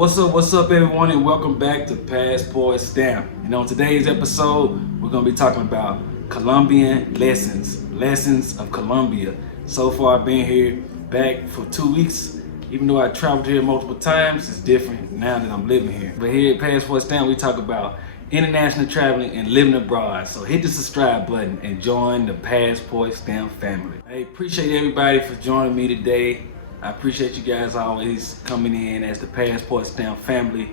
What's up everyone, and welcome back to Passport Stamp. And on today's episode, we're gonna be talking about Colombian lessons of Colombia. So far I've been here back for 2 weeks. Even though I traveled here multiple times, it's different now that I'm living here. But here at Passport Stamp, we talk about international traveling and living abroad. So hit the subscribe button and join the Passport Stamp family. I appreciate everybody for joining me today. I appreciate you guys always coming in as the Passport Stamp family.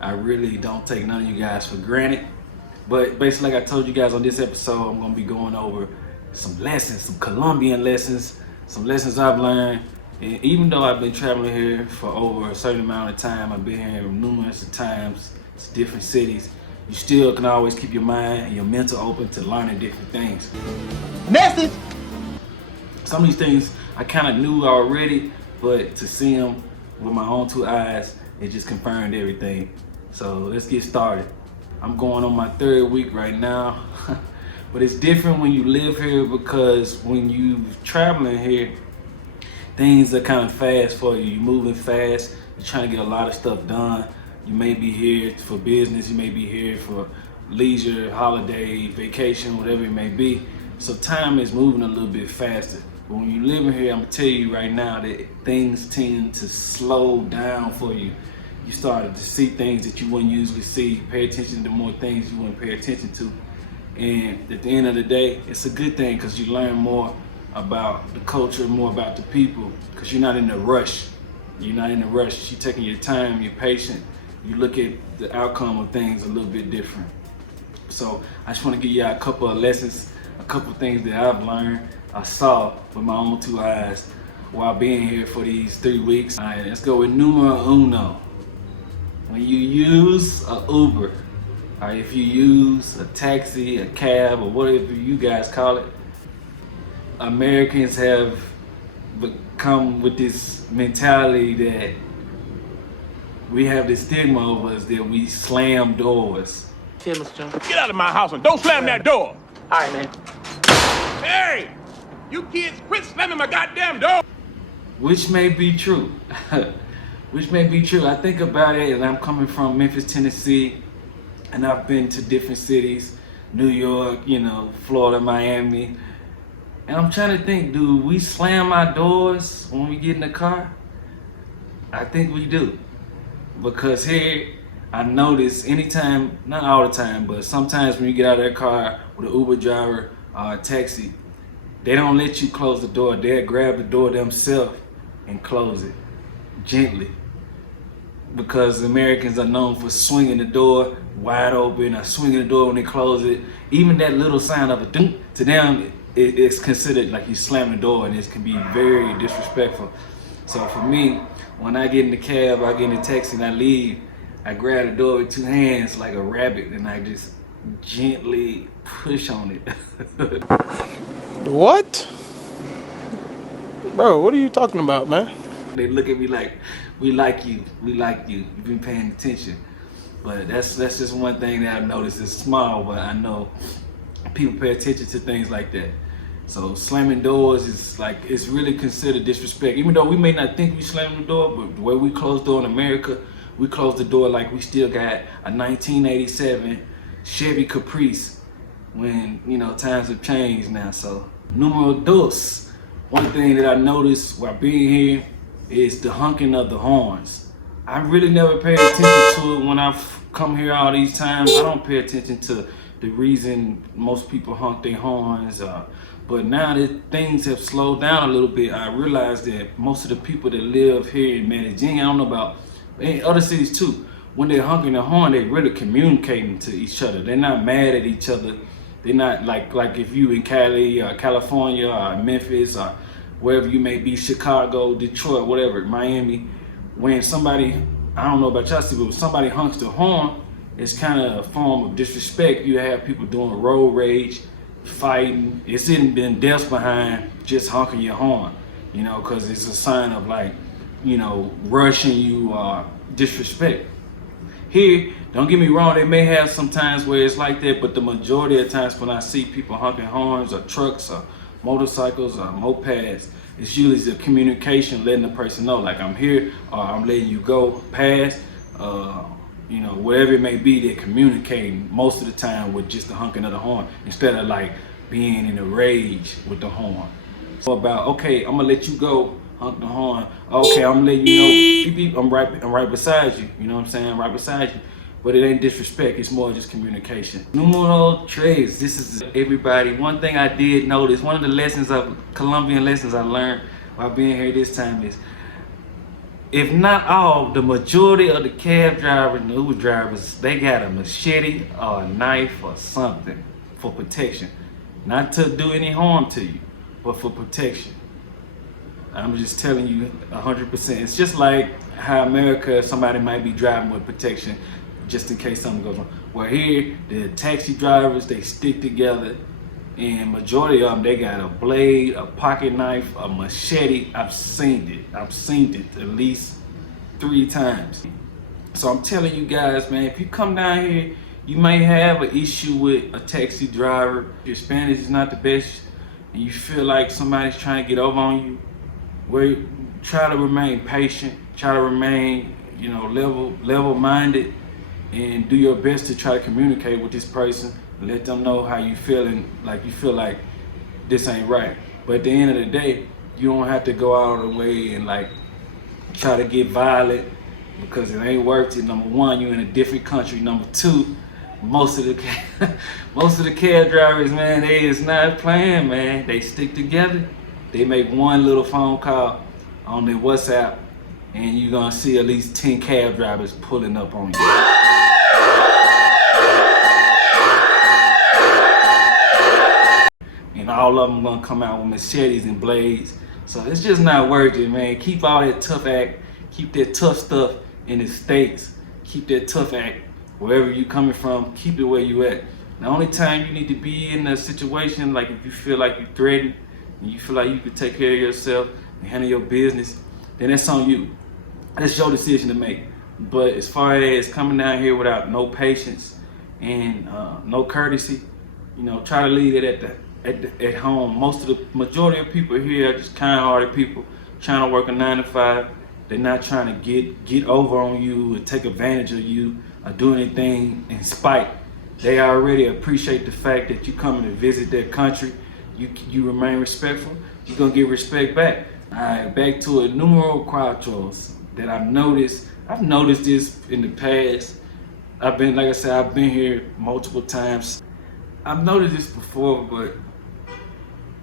I really don't take none of you guys for granted. But basically, like I told you guys on this episode, I'm gonna be going over some lessons, some Colombian lessons, some lessons I've learned. And even though I've been traveling here for over a certain amount of time, I've been here numerous times to different cities, you still can always keep your mind and your mental open to learning different things. Message! Some of these things I kind of knew already, but to see them with my own two eyes, it just confirmed everything. So let's get started. I'm going on my 3rd week right now, but it's different when you live here because when you traveling here, things are kind of fast for you. You're moving fast, you're trying to get a lot of stuff done. You may be here for business, you may be here for leisure, holiday, vacation, whatever it may be. So time is moving a little bit faster. But when you live in here, I'm gonna tell you right now that things tend to slow down for you. You started to see things that you wouldn't usually see, pay attention to more things you wouldn't pay attention to. And at the end of the day, it's a good thing because you learn more about the culture, more about the people, because you're not in a rush. You're not in a rush. You're taking your time, you're patient. You look at the outcome of things a little bit different. So I just want to give you a couple of lessons, a couple of things that I've learned, I saw with my own two eyes while being here for these 3 weeks. All right, let's go with numero uno. When you use an Uber, or if you use a taxi, a cab, or whatever you guys call it, Americans have become with this mentality that we have this stigma over us that we slam doors. Get out of my house and don't slam that door. All right, man. Hey, you kids quit slamming my goddamn door. Which may be true. Which may be true. I think about it, and I'm coming from Memphis, Tennessee, and I've been to different cities, New York, Florida, Miami. And I'm trying to think, do we slam our doors when we get in the car? I think we do. Because here, I notice anytime, not all the time, but sometimes when you get out of that car with an Uber driver or a taxi, they don't let you close the door. They'll grab the door themselves and close it gently. Because Americans are known for swinging the door wide open or swinging the door when they close it. Even that little sound of a dunk, to them, it's considered like you slam the door, and it can be very disrespectful. So for me, when I get in the cab, I get in the taxi and I leave, I grab the door with 2 hands like a rabbit and I just gently push on it. What? Bro, what are you talking about, man? They look at me like, we like you, you've been paying attention. But that's just one thing that I've noticed. It's small, but I know people pay attention to things like that. So slamming doors is like, it's really considered disrespect. Even though we may not think we slam the door, but the way we close the door in America, we close the door like we still got a 1987 Chevy Caprice when, times have changed now. So numero dos, one thing that I noticed while being here is the honking of the horns. I really never paid attention to it when I've come here all these times. I don't pay attention to the reason most people honk their horns. But now that things have slowed down a little bit, I realized that most of the people that live here in Medellin, I don't know about in other cities too, when they're honking the horn, they're really communicating to each other. They're not mad at each other. They're not like if you in Cali or California or Memphis or wherever you may be, Chicago, Detroit, whatever, Miami, when somebody, I don't know about y'all, but when somebody honks the horn, it's kind of a form of disrespect. You have people doing road rage, fighting. It's been deaths behind just honking your horn, because it's a sign of like, rushing you or disrespect. Here, don't get me wrong, they may have some times where it's like that, but the majority of times when I see people honking horns or trucks or motorcycles or mopeds, it's usually the communication letting the person know, like, I'm here or I'm letting you go past. you know, whatever it may be, they're communicating most of the time with just the honking of the horn instead of like being in a rage with the horn. So about, okay, I'm gonna let you go, honk the horn. Okay, I'm gonna let you know, beep, beep, I'm right beside you. You know what I'm saying? I'm right beside you. But it ain't disrespect, it's more just communication. Numero tres, this is everybody. One thing I did notice, one of the lessons of Colombian lessons I learned while being here this time is, if not all, the majority of the cab drivers and Uber drivers, they got a machete or a knife or something for protection. Not to do any harm to you, but for protection. I'm just telling you 100%. It's just like how America, somebody might be driving with protection just in case something goes wrong. Well, here, the taxi drivers, they stick together, and majority of them, they got a blade, a pocket knife, a machete. I've seen it at least 3 times. So I'm telling you guys, man, if you come down here, you may have an issue with a taxi driver. If your Spanish is not the best, and you feel like somebody's trying to get over on you, where try to remain patient, try to remain, you know, level-minded, and do your best to try to communicate with this person and let them know how you feeling, like you feel like this ain't right. But at the end of the day, you don't have to go out of the way and like try to get violent, because it ain't worth it. Number one, you're in a different country. Number two, most of the cab drivers, man, they is not playing, man. They stick together. They make one little phone call on their WhatsApp, and you're gonna see at least 10 cab drivers pulling up on you. And all of them gonna come out with machetes and blades. So it's just not worth it, man. Keep all that tough act, keep that tough stuff in the States. Keep that tough act wherever you coming from, keep it where you at. The only time you need to be in a situation, like if you feel like you're threatened, and you feel like you can take care of yourself and handle your business, then that's on you. That's your decision to make. But as far as coming down here without no patience and no courtesy, you know, try to leave it at home. Majority of people here are just kind-hearted people trying to work a 9 to 5. They're not trying to get over on you or take advantage of you or do anything in spite. They already appreciate the fact that you coming to visit their country. You remain respectful, you're gonna get respect back. All right, back to it. Numero cuatros that I've noticed this in the past. Like I said, I've been here multiple times. I've noticed this before, but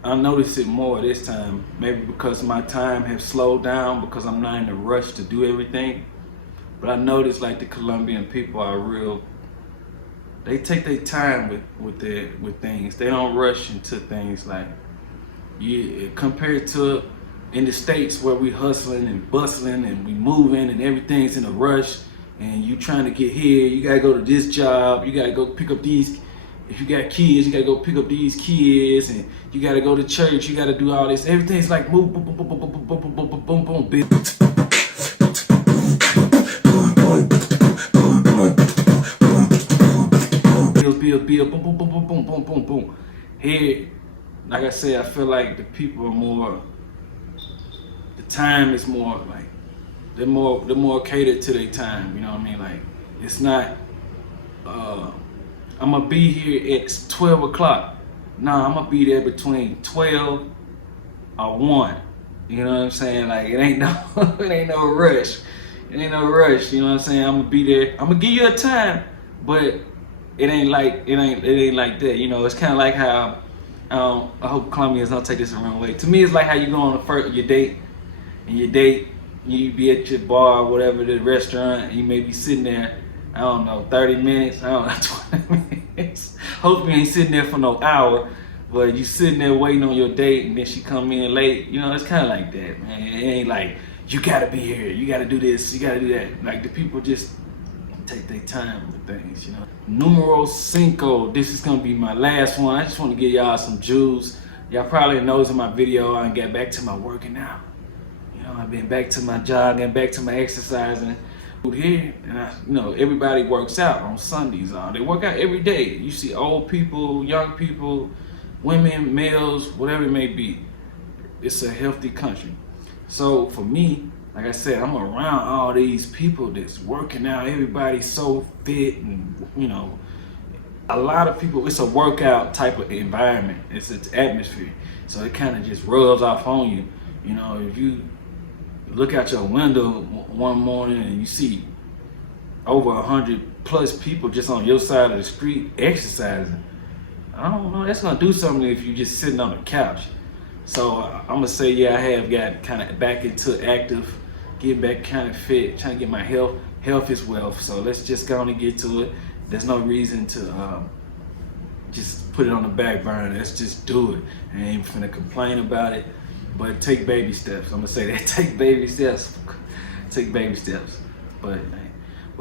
I noticed it more this time. Maybe because my time has slowed down, because I'm not in a rush to do everything. But I noticed like the Colombian people are real. They take their time with things. They don't rush into things like, yeah, compared to in the States where we hustling and bustling and we moving and everything's in a rush, and you trying to get here, you gotta go to this job, you gotta go pick up these. If you got kids, you gotta go pick up these kids, and you gotta go to church, you gotta do all this. Everything's like move, boom, boom, boom, boom, boom, boom, boom, boom, boom, boom, boom. Build, boom, boom, boom, boom, boom, boom, boom, boom. Here, like I said, I feel like the people are more. The time is more like they're more catered to their time. You know what I mean? Like it's not. I'm gonna be here at 12 o'clock. Nah, I'm gonna be there between 12 or 1. You know what I'm saying? Like it ain't no rush. It ain't no rush. You know what I'm saying? I'm gonna be there. I'm gonna give you a time, but it ain't like that. You know, it's kind of like how I hope Colombians don't take this the wrong way. To me, it's like how you go on your date, and you be at your bar or whatever, the restaurant, and you may be sitting there. I don't know, 30 minutes, I don't know, 20 minutes. Hopefully you ain't sitting there for no hour, but you sitting there waiting on your date and then she come in late. You know, it's kind of like that, man. It ain't like, you gotta be here, you gotta do this, you gotta do that. Like the people just take their time with things, you know. Numero cinco, this is gonna be my last one. I just wanna give y'all some juice. Y'all probably noticed in my video, I got back to my working out. You know, I've been back to my jogging, back to my exercising. Here, and everybody works out on Sundays. They work out every day. You see old people, young people, women, males, whatever it may be. It's a healthy country. So for me, like I said, I'm around all these people that's working out. Everybody's so fit, and a lot of people. It's a workout type of environment. It's its atmosphere, so it kind of just rubs off on you. If you look out your window one morning and you see over 100+ people just on your side of the street exercising, I don't know, that's gonna do something if you're just sitting on the couch. So I'm gonna say, yeah, I have got kind of back into active, get back kind of fit, trying to get my health. Health is wealth. So let's just go on and get to it. There's no reason to just put it on the back burner. Let's just do it. I ain't finna complain about it, but take baby steps. I'm gonna say that, take baby steps. Take baby steps. But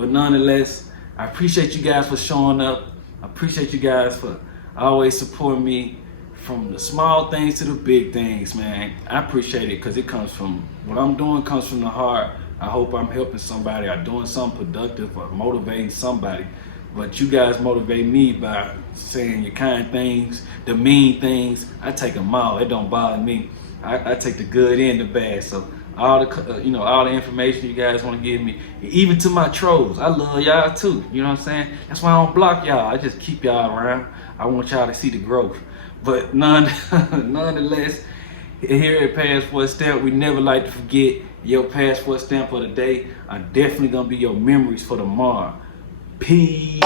nonetheless, I appreciate you guys for showing up. I appreciate you guys for always supporting me, from the small things to the big things, man. I appreciate it because it comes from, what I'm doing comes from the heart. I hope I'm helping somebody or doing something productive or motivating somebody. But you guys motivate me by saying your kind things, the mean things. I take them all. It don't bother me. I take the good and the bad. So all the all the information you guys want to give me, even to my trolls, I love y'all too. You know what I'm saying? That's why I don't block y'all. I just keep y'all around. I want y'all to see the growth. But nonetheless, here at Passport Stamp, we never like to forget your passport stamp for the day are definitely gonna be your memories for tomorrow. Peace.